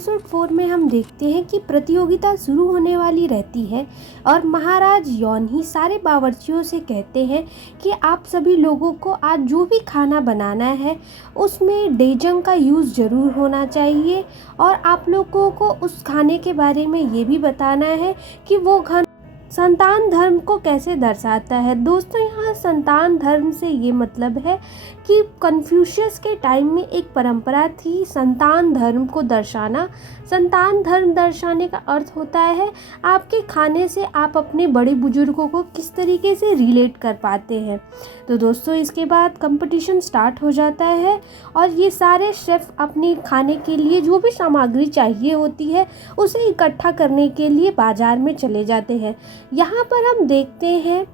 Episode 4 में हम देखते हैं कि प्रतियोगिता शुरू होने वाली रहती है और महाराज यौनही सारे बावर्चियों से कहते हैं कि आप सभी लोगों को आज जो भी खाना बनाना है उसमें डेजंग का यूज़ ज़रूर होना चाहिए और आप लोगों को उस खाने के बारे में ये भी बताना है कि वो खाना संतान धर्म को कैसे दर्शाता है। दोस्तों, यहाँ संतान धर्म से ये मतलब है कि कन्फ्यूशियस के टाइम में एक परंपरा थी संतान धर्म को दर्शाना। संतान धर्म दर्शाने का अर्थ होता है आपके खाने से आप अपने बड़े बुजुर्गों को किस तरीके से रिलेट कर पाते हैं। तो दोस्तों, इसके बाद कंपटीशन स्टार्ट हो जाता है और ये सारे शेफ़ अपने खाने के लिए जो भी सामग्री चाहिए होती है उसे इकट्ठा करने के लिए बाज़ार में चले जाते हैं। यहाँ पर हम देखते हैं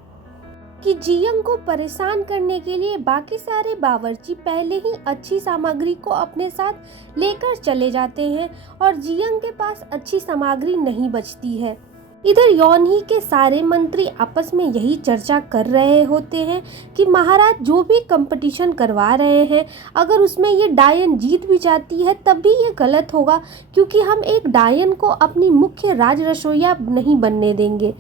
कि जियंग को परेशान करने के लिए बाकी सारे बावर्ची पहले ही अच्छी सामग्री को अपने साथ लेकर चले जाते हैं और जियंग के पास अच्छी सामग्री नहीं बचती है। इधर यौनही के सारे मंत्री आपस में यही चर्चा कर रहे होते हैं कि महाराज जो भी कंपटीशन करवा रहे हैं अगर उसमें ये डायन जीत भी जाती है तब भी ये गलत होगा, क्योंकि हम एक डायन को अपनी मुख्य राज रसोइया नहीं बनने देंगे।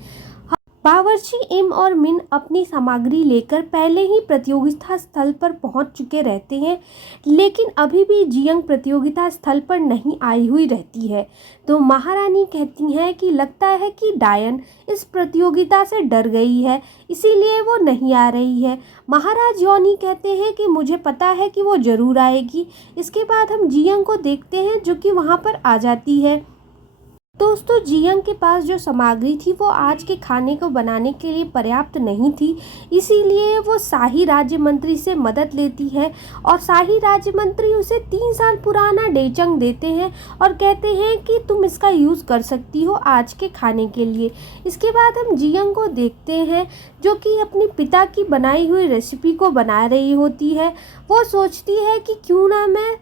बावर्ची इम और मिन अपनी सामग्री लेकर पहले ही प्रतियोगिता स्थल पर पहुंच चुके रहते हैं, लेकिन अभी भी जियंग प्रतियोगिता स्थल पर नहीं आई हुई रहती है। तो महारानी कहती हैं कि लगता है कि डायन इस प्रतियोगिता से डर गई है, इसीलिए वो नहीं आ रही है। महाराज यौनी कहते हैं कि मुझे पता है कि वो ज़रूर आएगी। इसके बाद हम जियंग को देखते हैं जो कि वहाँ पर आ जाती है। दोस्तों, जियंग के पास जो सामग्री थी वो आज के खाने को बनाने के लिए पर्याप्त नहीं थी, इसीलिए वो शाही राज्य मंत्री से मदद लेती है और शाही राज्य मंत्री उसे 3 साल पुराना डेचंग देते हैं और कहते हैं कि तुम इसका यूज़ कर सकती हो आज के खाने के लिए। इसके बाद हम जियंग को देखते हैं जो कि अपने पिता की बनाई हुई रेसिपी को बना रही होती है। वो सोचती है कि क्यों ना मैं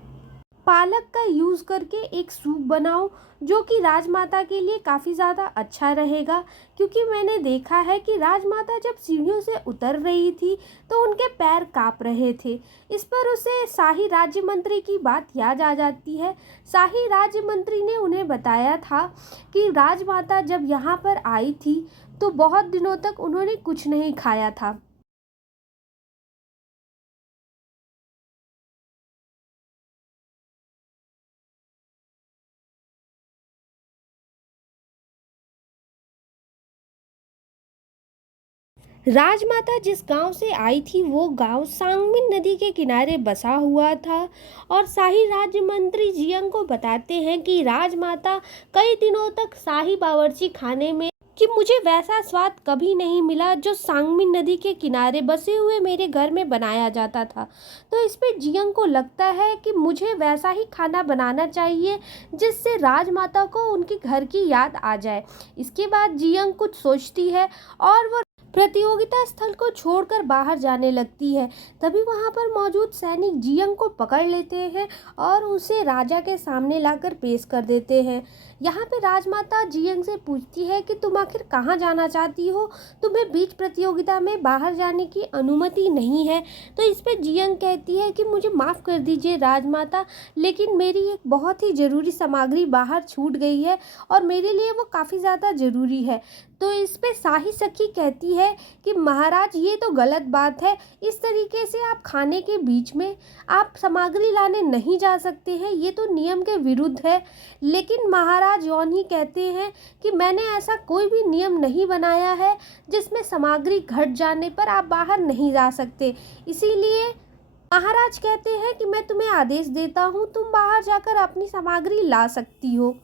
पालक का यूज़ करके एक सूप बनाऊं जो कि राजमाता के लिए काफ़ी ज़्यादा अच्छा रहेगा, क्योंकि मैंने देखा है कि राजमाता जब सीढ़ियों से उतर रही थी तो उनके पैर काँप रहे थे। इस पर उसे शाही राज्य मंत्री की बात याद आ जाती है। शाही राज्य मंत्री ने उन्हें बताया था कि राजमाता जब यहाँ पर आई थी तो बहुत दिनों तक उन्होंने कुछ नहीं खाया था। राजमाता जिस गांव से आई थी वो गांव सांगमिन नदी के किनारे बसा हुआ था और शाही राज्य मंत्री जियंग को बताते हैं कि राजमाता कई दिनों तक शाही बावर्ची खाने में कि मुझे वैसा स्वाद कभी नहीं मिला जो सांगमिन नदी के किनारे बसे हुए मेरे घर में बनाया जाता था। तो इस पे जियंग को लगता है कि मुझे वैसा ही खाना बनाना चाहिए जिससे राजमाता को उनके घर की याद आ जाए। इसके बाद जियंग कुछ सोचती है और वो प्रतियोगिता स्थल को छोड़कर बाहर जाने लगती है। तभी वहां पर मौजूद सैनिक जियंग को पकड़ लेते हैं और उसे राजा के सामने लाकर पेश कर देते हैं। यहाँ पे राजमाता जियंग से पूछती है कि तुम आखिर कहाँ जाना चाहती हो, तुम्हें बीच प्रतियोगिता में बाहर जाने की अनुमति नहीं है। तो इस पे जियंग कहती है कि मुझे माफ़ कर दीजिए राजमाता, लेकिन मेरी एक बहुत ही ज़रूरी सामग्री बाहर छूट गई है और मेरे लिए वो काफ़ी ज़्यादा ज़रूरी है। तो इस पे शाही सखी कहती है कि महाराज ये तो गलत बात है, इस तरीके से आप खाने के बीच में आप सामग्री लाने नहीं जा सकते हैं, ये तो नियम के विरुद्ध है। लेकिन महाराज यौनही कहते हैं कि मैंने ऐसा कोई भी नियम नहीं बनाया है जिसमें सामग्री घट जाने पर आप बाहर नहीं जा सकते। इसीलिए महाराज कहते हैं कि मैं तुम्हें आदेश देता हूँ, तुम बाहर जाकर अपनी सामग्री ला सकती हो।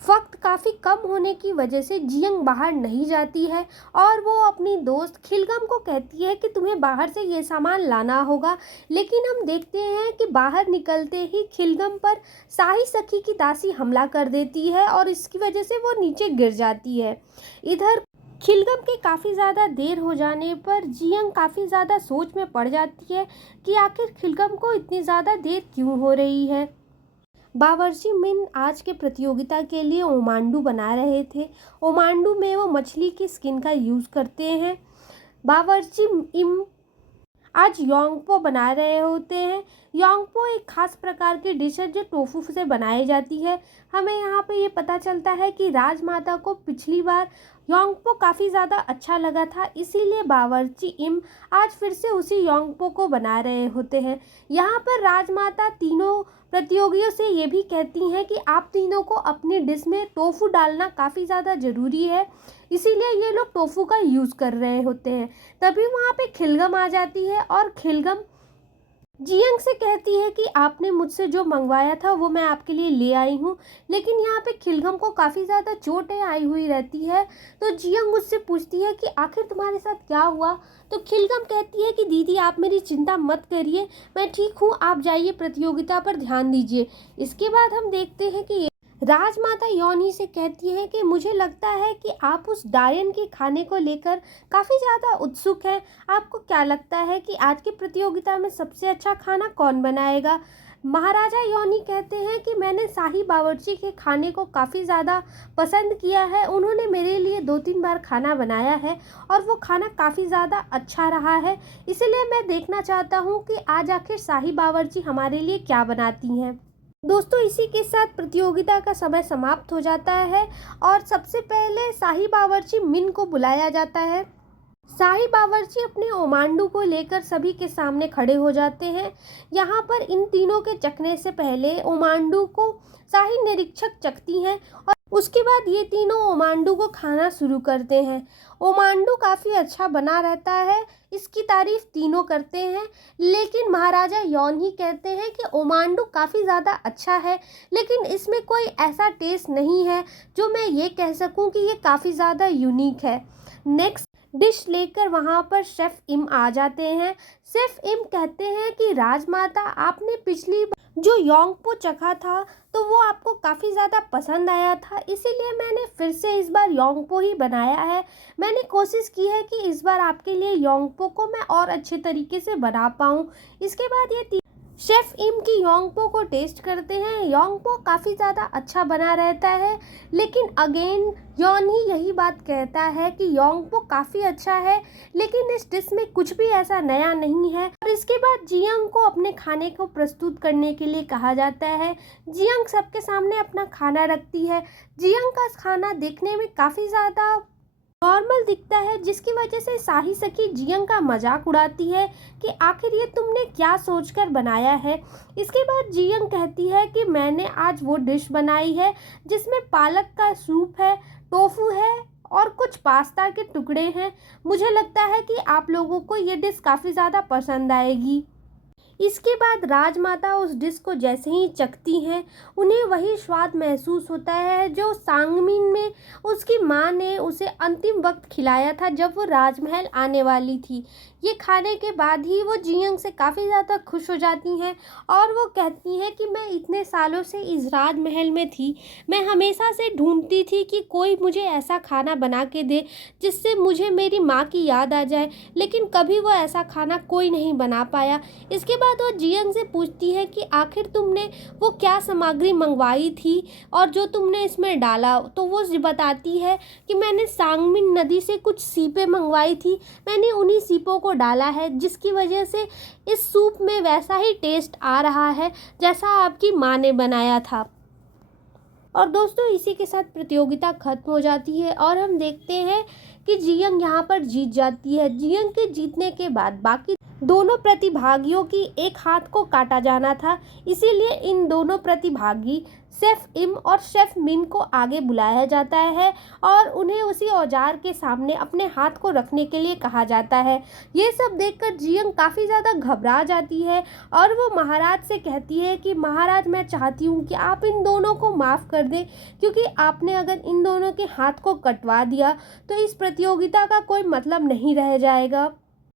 वक्त काफ़ी कम होने की वजह से जियंग बाहर नहीं जाती है और वो अपनी दोस्त खिलगम को कहती है कि तुम्हें बाहर से ये सामान लाना होगा। लेकिन हम देखते हैं कि बाहर निकलते ही खिलगम पर शाही सखी की दासी हमला कर देती है और इसकी वजह से वो नीचे गिर जाती है। इधर खिलगम के काफ़ी ज़्यादा देर हो जाने पर जियंग काफ़ी ज़्यादा सोच में पड़ जाती है कि आखिर खिलगम को इतनी ज़्यादा देर क्यों हो रही है। बावर्ची मिन आज के प्रतियोगिता के लिए ओमांडू बना रहे थे। ओमांडू में वो मछली की स्किन का यूज़ करते हैं। बावर्ची इम आज योंगपो बना रहे होते हैं। योंगपो एक खास प्रकार की डिश है जो टोफू से बनाई जाती है। हमें यहाँ पे ये पता चलता है कि राजमाता को पिछली बार योंगपो काफ़ी ज़्यादा अच्छा लगा था, इसीलिए बावर्ची इम आज फिर से उसी योंगपो को बना रहे होते हैं। यहाँ पर राजमाता तीनों प्रतियोगियों से ये भी कहती हैं कि आप तीनों को अपनी डिश में टोफू डालना काफ़ी ज़्यादा ज़रूरी है, इसीलिए ये लोग टोफू का यूज़ कर रहे होते हैं। तभी वहाँ पे खिलगम आ जाती है और खिलगम जियंग से कहती है कि आपने मुझसे जो मंगवाया था वो मैं आपके लिए ले आई हूँ, लेकिन यहाँ पे खिलगम को काफ़ी ज़्यादा चोटें आई हुई रहती है। तो जियंग उससे पूछती है कि आखिर तुम्हारे साथ क्या हुआ। तो खिलगम कहती है कि दीदी आप मेरी चिंता मत करिए, मैं ठीक हूँ, आप जाइए प्रतियोगिता पर ध्यान दीजिए। इसके बाद हम देखते हैं कि राजमाता योनी से कहती हैं कि मुझे लगता है कि आप उस डायन के खाने को लेकर काफ़ी ज़्यादा उत्सुक हैं। आपको क्या लगता है कि आज की प्रतियोगिता में सबसे अच्छा खाना कौन बनाएगा। महाराजा योनी कहते हैं कि मैंने शाही बावर्ची के खाने को काफ़ी ज़्यादा पसंद किया है। उन्होंने मेरे लिए 2-3 बार खाना बनाया है और वो खाना काफ़ी ज़्यादा अच्छा रहा है, इसलिए मैं देखना चाहता हूँ कि आज आखिर शाही बावर्ची हमारे लिए क्या बनाती हैं। दोस्तों, इसी के साथ प्रतियोगिता का समय समाप्त हो जाता है और सबसे पहले शाही बावर्ची मिन को बुलाया जाता है। शाही बावर्ची अपने ओमांडू को लेकर सभी के सामने खड़े हो जाते हैं। यहाँ पर इन तीनों के चखने से पहले ओमांडू को शाही निरीक्षक चखती हैं और उसके बाद ये तीनों ओमांडू को खाना शुरू करते हैं। ओमांडू काफ़ी अच्छा बना रहता है, इसकी तारीफ तीनों करते हैं, लेकिन महाराजा यौन ही कहते हैं कि ओमांडू काफ़ी ज़्यादा अच्छा है, लेकिन इसमें कोई ऐसा टेस्ट नहीं है जो मैं ये कह सकूं कि ये काफ़ी ज़्यादा यूनिक है। नेक्स्ट डिश लेकर वहाँ पर शेफ़ इम आ जाते हैं। शेफ़ इम कहते हैं कि राजमाता आपने पिछली जो योंगपो चखा था तो वो आपको काफ़ी ज़्यादा पसंद आया था, इसीलिए मैंने फिर से इस बार योंगपो ही बनाया है। मैंने कोशिश की है कि इस बार आपके लिए योंगपो को मैं और अच्छे तरीके से बना पाऊँ। इसके बाद ये शेफ़ इम की योंगपो को टेस्ट करते हैं। योंगपो काफ़ी ज़्यादा अच्छा बना रहता है, लेकिन अगेन यौन ही यही बात कहता है कि योंगपो काफ़ी अच्छा है, लेकिन इस डिश में कुछ भी ऐसा नया नहीं है। और इसके बाद जियंग को अपने खाने को प्रस्तुत करने के लिए कहा जाता है। जियंग सबके सामने अपना खाना रखती है। जियंग का खाना देखने में काफ़ी ज़्यादा नॉर्मल दिखता है, जिसकी वजह से शाही सखी जियंग का मजाक उड़ाती है कि आखिर ये तुमने क्या सोचकर बनाया है। इसके बाद जियंग कहती है कि मैंने आज वो डिश बनाई है जिसमें पालक का सूप है, टोफू है और कुछ पास्ता के टुकड़े हैं। मुझे लगता है कि आप लोगों को ये डिश काफ़ी ज़्यादा पसंद आएगी। इसके बाद राजमाता उस डिश को जैसे ही चखती हैं, उन्हें वही स्वाद महसूस होता है जो सांगमिन में उसकी माँ ने उसे अंतिम वक्त खिलाया था जब वो राजमहल आने वाली थी। ये खाने के बाद ही वो जियंग से काफ़ी ज़्यादा खुश हो जाती हैं और वो कहती हैं कि मैं इतने सालों से इस राजमहल में थी, मैं हमेशा से ढूंढती थी कि कोई मुझे ऐसा खाना बना के दे जिससे मुझे मेरी माँ की याद आ जाए, लेकिन कभी वो ऐसा खाना कोई नहीं बना पाया। इसके बाद वो जियंग से पूछती है कि आखिर तुमने वो क्या सामग्री मंगवाई थी और जो तुमने इसमें डाला, तो वो बताती है कि मैंने सांगमिन नदी से कुछ सीपें मंगवाई थी, मैंने उन्हीं सीपों को डाला है, जिसकी वजह से इस सूप में वैसा ही टेस्ट आ रहा है जैसा आपकी माँ ने बनाया था। और दोस्तों, इसी के साथ प्रतियोगिता खत्म हो जाती है और हम देखते हैं कि जियंग यहाँ पर जीत जाती है। जियंग के जीतने के बाद बाकी दोनों प्रतिभागियों की एक हाथ को काटा जाना था, इसीलिए इन दोनों प्रतिभागी शेफ़ इम और शेफ़ मिन को आगे बुलाया जाता है और उन्हें उसी औजार के सामने अपने हाथ को रखने के लिए कहा जाता है। ये सब देखकर जियंग काफ़ी ज़्यादा घबरा जाती है और वो महाराज से कहती है कि महाराज, मैं चाहती हूँ कि आप इन दोनों को माफ़ कर दें, क्योंकि आपने अगर इन दोनों के हाथ को कटवा दिया तो इस प्रतियोगिता का कोई मतलब नहीं रह जाएगा।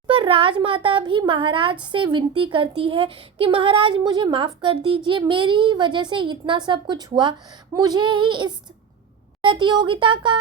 पर राजमाता भी महाराज से विनती करती है कि महाराज, मुझे माफ़ कर दीजिए, मेरी ही वजह से इतना सब कुछ हुआ, मुझे ही इस प्रतियोगिता का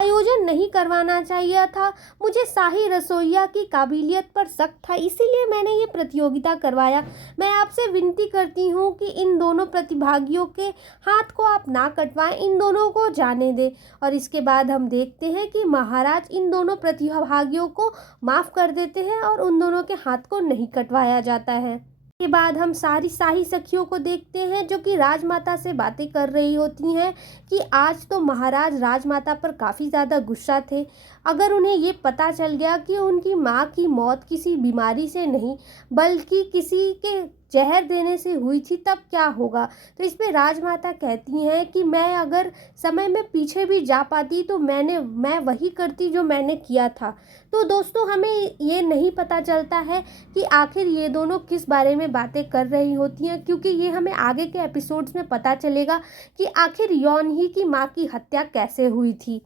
आयोजन नहीं करवाना चाहिए था। मुझे शाही रसोइया की काबिलियत पर शक था, इसीलिए मैंने ये प्रतियोगिता करवाया। मैं आपसे विनती करती हूँ कि इन दोनों प्रतिभागियों के हाथ को आप ना कटवाएं, इन दोनों को जाने दें। और इसके बाद हम देखते हैं कि महाराज इन दोनों प्रतिभागियों को माफ़ कर देते हैं और उन दोनों के हाथ को नहीं कटवाया जाता है। के बाद हम सारी शाही सखियों को देखते हैं जो कि राजमाता से बातें कर रही होती हैं कि आज तो महाराज राजमाता पर काफ़ी ज़्यादा गुस्सा थे। अगर उन्हें ये पता चल गया कि उनकी माँ की मौत किसी बीमारी से नहीं बल्कि किसी के जहर देने से हुई थी, तब क्या होगा। तो इसमें राजमाता कहती हैं कि मैं अगर समय में पीछे भी जा पाती तो मैं वही करती जो मैंने किया था। तो दोस्तों, हमें ये नहीं पता चलता है कि आखिर ये दोनों किस बारे में बातें कर रही होती हैं, क्योंकि ये हमें आगे के एपिसोड्स में पता चलेगा कि आखिर यौनही की माँ की हत्या कैसे हुई थी।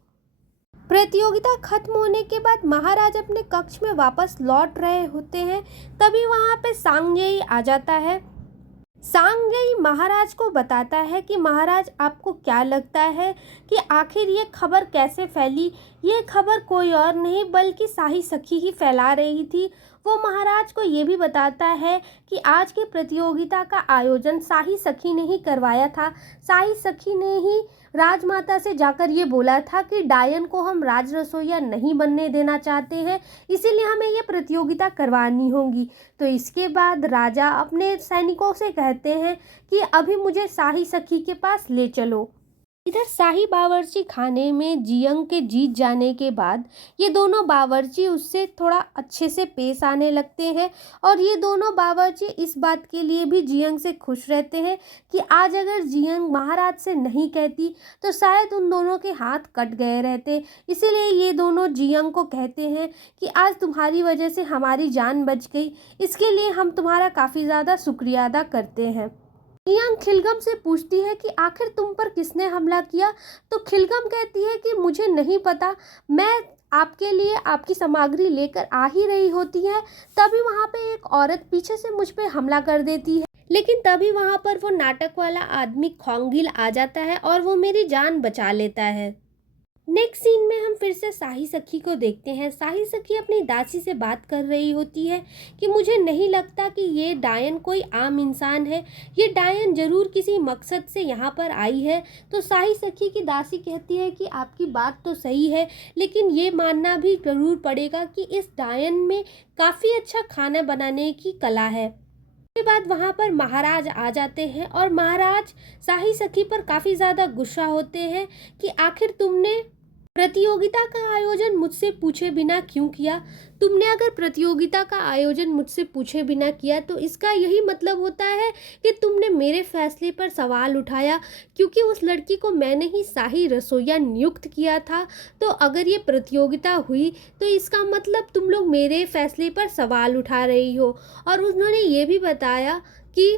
प्रतियोगिता खत्म होने के बाद महाराज अपने कक्ष में वापस लौट रहे होते हैं, तभी वहाँ पे सांगजेई आ जाता है। सांगजेई महाराज को बताता है कि महाराज, आपको क्या लगता है कि आखिर ये खबर कैसे फैली। ये खबर कोई और नहीं बल्कि शाही सखी ही फैला रही थी। वो महाराज को ये भी बताता है कि आज की प्रतियोगिता का आयोजन शाही सखी ने ही करवाया था। शाही सखी ने ही राजमाता से जाकर ये बोला था कि डायन को हम राज रसोइया नहीं बनने देना चाहते हैं, इसीलिए हमें ये प्रतियोगिता करवानी होगी। तो इसके बाद राजा अपने सैनिकों से कहते हैं कि अभी मुझे शाही सखी के पास ले चलो। इधर शाही बावर्ची खाने में जियंग के जीत जाने के बाद ये दोनों बावर्ची उससे थोड़ा अच्छे से पेश आने लगते हैं और ये दोनों बावर्ची इस बात के लिए भी जियंग से खुश रहते हैं कि आज अगर जियंग महाराज से नहीं कहती तो शायद उन दोनों के हाथ कट गए रहते। इसीलिए ये दोनों जियंग को कहते हैं कि आज तुम्हारी वजह से हमारी जान बच गई, इसके लिए हम तुम्हारा काफ़ी ज़्यादा शुक्रिया अदा करते हैं। जियंग खिलगम से पूछती है कि आखिर तुम पर किसने हमला किया। तो खिलगम कहती है कि मुझे नहीं पता, मैं आपके लिए आपकी सामग्री लेकर आ ही रही होती है, तभी वहाँ पे एक औरत पीछे से मुझ पे हमला कर देती है। लेकिन तभी वहाँ पर वो नाटक वाला आदमी खोंगिल आ जाता है और वो मेरी जान बचा लेता है। नेक्स्ट सीन में हम फिर से शाही सखी को देखते हैं। शाही सखी अपनी दासी से बात कर रही होती है कि मुझे नहीं लगता कि ये डायन कोई आम इंसान है, ये डायन ज़रूर किसी मकसद से यहाँ पर आई है। तो शाही सखी की दासी कहती है कि आपकी बात तो सही है, लेकिन ये मानना भी ज़रूर पड़ेगा कि इस डायन में काफ़ी अच्छा खाना बनाने की कला है। के बाद वहाँ पर महाराज आ जाते हैं और महाराज शाही सखी पर काफ़ी ज़्यादा गुस्सा होते हैं कि आखिर तुमने प्रतियोगिता का आयोजन मुझसे पूछे बिना क्यों किया। तुमने अगर प्रतियोगिता का आयोजन मुझसे पूछे बिना किया तो इसका यही मतलब होता है कि तुमने मेरे फैसले पर सवाल उठाया, क्योंकि उस लड़की को मैंने ही शाही रसोइया नियुक्त किया था। तो अगर ये प्रतियोगिता हुई तो इसका मतलब तुम लोग मेरे फैसले पर सवाल उठा रही हो। और उन्होंने ये भी बताया कि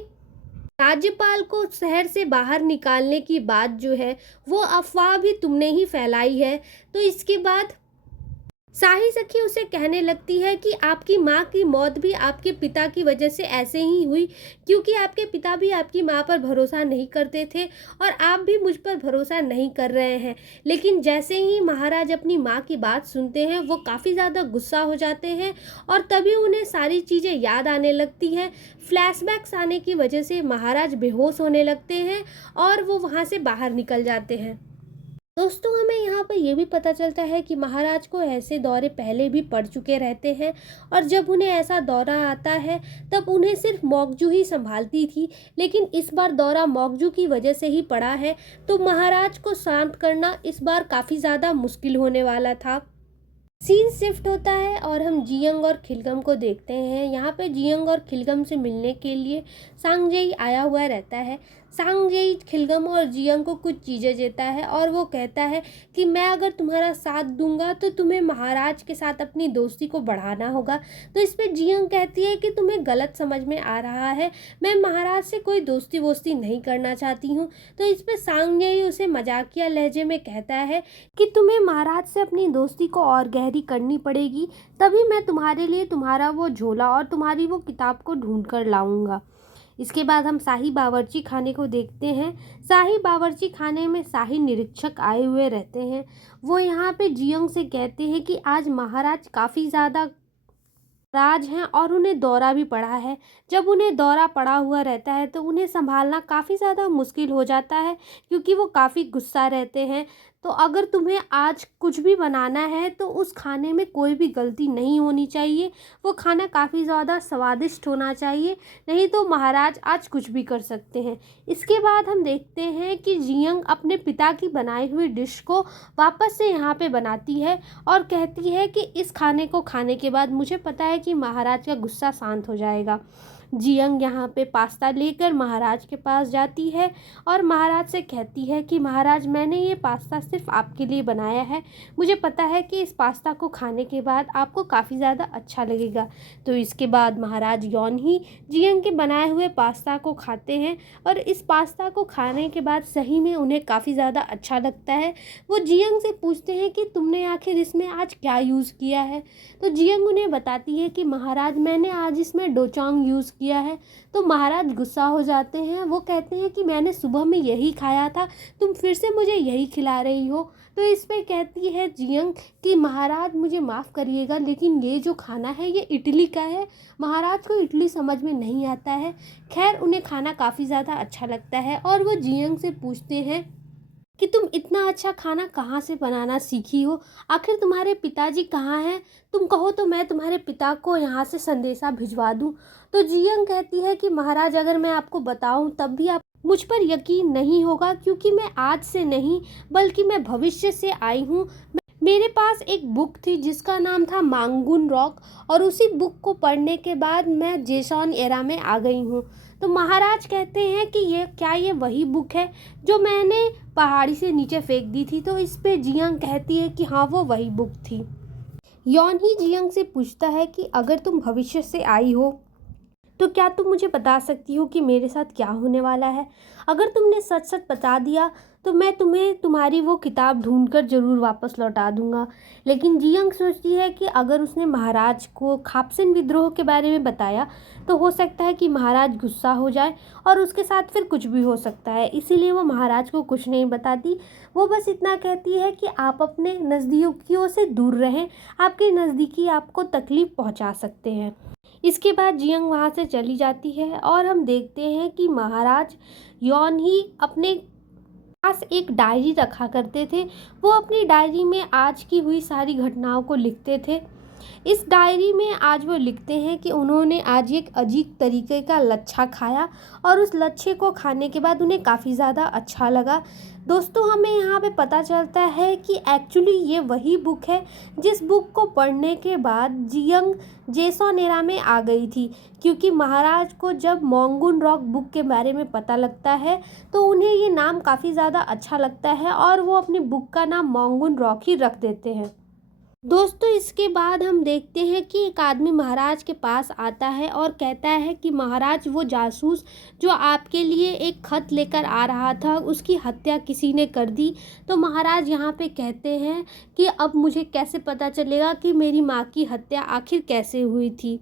राज्यपाल को शहर से बाहर निकालने की बात जो है वो अफवाह भी तुमने ही फैलाई है। तो इसके बाद शाही सखी उसे कहने लगती है कि आपकी माँ की मौत भी आपके पिता की वजह से ऐसे ही हुई, क्योंकि आपके पिता भी आपकी माँ पर भरोसा नहीं करते थे और आप भी मुझ पर भरोसा नहीं कर रहे हैं। लेकिन जैसे ही महाराज अपनी माँ की बात सुनते हैं वो काफ़ी ज़्यादा गुस्सा हो जाते हैं और तभी उन्हें सारी चीज़ें याद आने लगती हैं। फ्लैशबैक्स आने की वजह से महाराज बेहोश होने लगते हैं और वो वहाँ से बाहर निकल जाते हैं। दोस्तों, हमें यहाँ पर यह भी पता चलता है कि महाराज को ऐसे दौरे पहले भी पड़ चुके रहते हैं और जब उन्हें ऐसा दौरा आता है तब उन्हें सिर्फ मौकजू ही संभालती थी, लेकिन इस बार दौरा मौकजू की वजह से ही पड़ा है। तो महाराज को शांत करना इस बार काफ़ी ज़्यादा मुश्किल होने वाला था। सीन शिफ्ट होता है और हम जियंग और खिलगम को देखते हैं। यहाँ पे जियंग और खिलगम से मिलने के लिए सांगजेई आया हुआ रहता है। सांगजेई खिलगम और जियंग को कुछ चीज़ें देता है और वो कहता है कि मैं अगर तुम्हारा साथ दूंगा तो तुम्हें महाराज के साथ अपनी दोस्ती को बढ़ाना होगा। तो इस पर जियंग कहती है कि तुम्हें गलत समझ में आ रहा है, मैं महाराज से कोई दोस्ती वोस्ती नहीं करना चाहती हूँ। तो इस पर सांगजेई उसे मजाकिया लहजे में कहता है कि तुम्हें महाराज से अपनी दोस्ती को और गहरी करनी पड़ेगी, तभी मैं तुम्हारे लिए तुम्हारा वो झोला और तुम्हारी वो किताब को ढूंढ कर लाऊंगा। इसके बाद हम शाही बावर्ची खाने को देखते हैं। शाही बावर्ची खाने में शाही निरीक्षक आए हुए रहते हैं। वो यहाँ पे जियंग से कहते हैं कि आज महाराज काफ़ी ज़्यादा राज हैं और उन्हें दौरा भी पड़ा है। जब उन्हें दौरा पड़ा हुआ रहता है तो उन्हें संभालना काफ़ी ज़्यादा मुश्किल हो जाता है, क्योंकि वो काफ़ी गुस्सा रहते हैं। तो अगर तुम्हें आज कुछ भी बनाना है तो उस खाने में कोई भी गलती नहीं होनी चाहिए। वो खाना काफ़ी ज़्यादा स्वादिष्ट होना चाहिए, नहीं तो महाराज आज कुछ भी कर सकते हैं। इसके बाद हम देखते हैं कि जियंग अपने पिता की बनाई हुई डिश को वापस से यहाँ पे बनाती है और कहती है कि इस खाने को खाने के बाद मुझे पता है कि महाराज का गुस्सा शांत हो जाएगा। जियंग यहाँ पे पास्ता लेकर महाराज के पास जाती है और महाराज से कहती है कि महाराज, मैंने ये पास्ता सिर्फ आपके लिए बनाया है। मुझे पता है कि इस पास्ता को खाने के बाद आपको काफ़ी ज़्यादा अच्छा लगेगा। तो इसके बाद महाराज योनही जियंग के बनाए हुए पास्ता को खाते हैं और इस पास्ता को खाने के बाद सही में उन्हें काफ़ी ज़्यादा अच्छा लगता है। वो जियंग से पूछते हैं कि तुमने आखिर इसमें आज क्या यूज़ किया है। तो जियंग उन्हें बताती है कि महाराज, मैंने आज इसमें डोचोंग यूज़ किया है। तो महाराज गुस्सा हो जाते हैं। वो कहते हैं कि मैंने सुबह में यही खाया था, तुम फिर से मुझे यही खिला रही हो। तो इस पे कहती है जियंग कि महाराज मुझे माफ़ करिएगा, लेकिन ये जो खाना है ये इडली का है। महाराज को इडली समझ में नहीं आता है। खैर, उन्हें खाना काफ़ी ज़्यादा अच्छा लगता है और वो जियंग से पूछते हैं कि तुम इतना अच्छा खाना कहाँ से बनाना सीखी हो? आखिर तुम्हारे पिताजी कहाँ हैं? तुम कहो तो मैं तुम्हारे पिता को यहाँ से संदेशा भिजवा दूँ। तो जियंग कहती है कि महाराज, अगर मैं आपको बताऊँ तब भी आप मुझ पर यकीन नहीं होगा, क्योंकि मैं आज से नहीं बल्कि मैं भविष्य से आई हूँ। मेरे पास एक बुक थी जिसका नाम था मांगुन रॉक, और उसी बुक को पढ़ने के बाद मैं जेसॉन एरा में आ गई हूँ। तो महाराज कहते हैं कि ये वही बुक है जो मैंने पहाड़ी से नीचे फेंक दी थी। तो इस पे जियंग कहती है कि हाँ, वो वही बुक थी। योनही जियंग से पूछता है कि अगर तुम भविष्य से आई हो तो क्या तुम मुझे बता सकती हो कि मेरे साथ क्या होने वाला है? अगर तुमने सच सच बता दिया तो मैं तुम्हें तुम्हारी वो किताब ढूंढकर ज़रूर वापस लौटा दूंगा। लेकिन जियंग सोचती है कि अगर उसने महाराज को खापसिन विद्रोह के बारे में बताया तो हो सकता है कि महाराज गुस्सा हो जाए और उसके साथ फिर कुछ भी हो सकता है। इसीलिए वो महाराज को कुछ नहीं बताती। वो बस इतना कहती है कि आप अपने नज़दीकियों से दूर रहें, आपके नज़दीकी आपको तकलीफ़ पहुंचा सकते हैं। इसके बाद जियंग वहाँ से चली जाती है और हम देखते हैं कि महाराज योनही अपने पास एक डायरी रखा करते थे। वो अपनी डायरी में आज की हुई सारी घटनाओं को लिखते थे। इस डायरी में आज वो लिखते हैं कि उन्होंने आज एक अजीब तरीके का लच्छा खाया और उस लच्छे को खाने के बाद उन्हें काफ़ी ज़्यादा अच्छा लगा। दोस्तों, हमें यहाँ पे पता चलता है कि एक्चुअली ये वही बुक है जिस बुक को पढ़ने के बाद जियंग जेसॉनेरा में आ गई थी, क्योंकि महाराज को जब मांगुन रॉक बुक के बारे में पता लगता है तो उन्हें ये नाम काफ़ी ज़्यादा अच्छा लगता है और वो अपनी बुक का नाम मांगुन रॉक ही रख देते हैं। दोस्तों, इसके बाद हम देखते हैं कि एक आदमी महाराज के पास आता है और कहता है कि महाराज, वो जासूस जो आपके लिए एक खत लेकर आ रहा था उसकी हत्या किसी ने कर दी। तो महाराज यहाँ पे कहते हैं कि अब मुझे कैसे पता चलेगा कि मेरी माँ की हत्या आखिर कैसे हुई थी।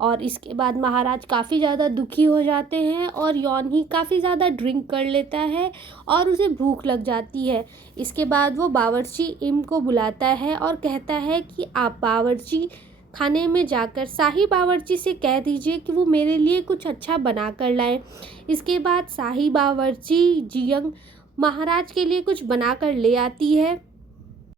और इसके बाद महाराज काफ़ी ज़्यादा दुखी हो जाते हैं और योनही काफ़ी ज़्यादा ड्रिंक कर लेता है और उसे भूख लग जाती है। इसके बाद वो बावर्ची इम को बुलाता है और कहता है कि आप बावर्ची खाने में जाकर शाही बावर्ची से कह दीजिए कि वो मेरे लिए कुछ अच्छा बना कर लाए। इसके बाद शाही बावर्ची जियंग महाराज के लिए कुछ बना कर ले आती है।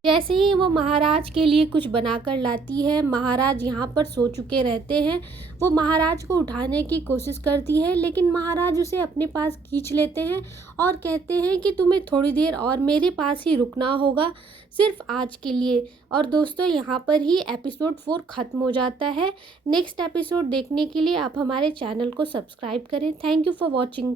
जैसे ही वो महाराज के लिए कुछ बनाकर लाती है, महाराज यहाँ पर सो चुके रहते हैं। वो महाराज को उठाने की कोशिश करती है, लेकिन महाराज उसे अपने पास खींच लेते हैं और कहते हैं कि तुम्हें थोड़ी देर और मेरे पास ही रुकना होगा, सिर्फ आज के लिए। और दोस्तों, यहाँ पर ही एपिसोड 4 ख़त्म हो जाता है। नेक्स्ट एपिसोड देखने के लिए आप हमारे चैनल को सब्सक्राइब करें। Thank you for watching.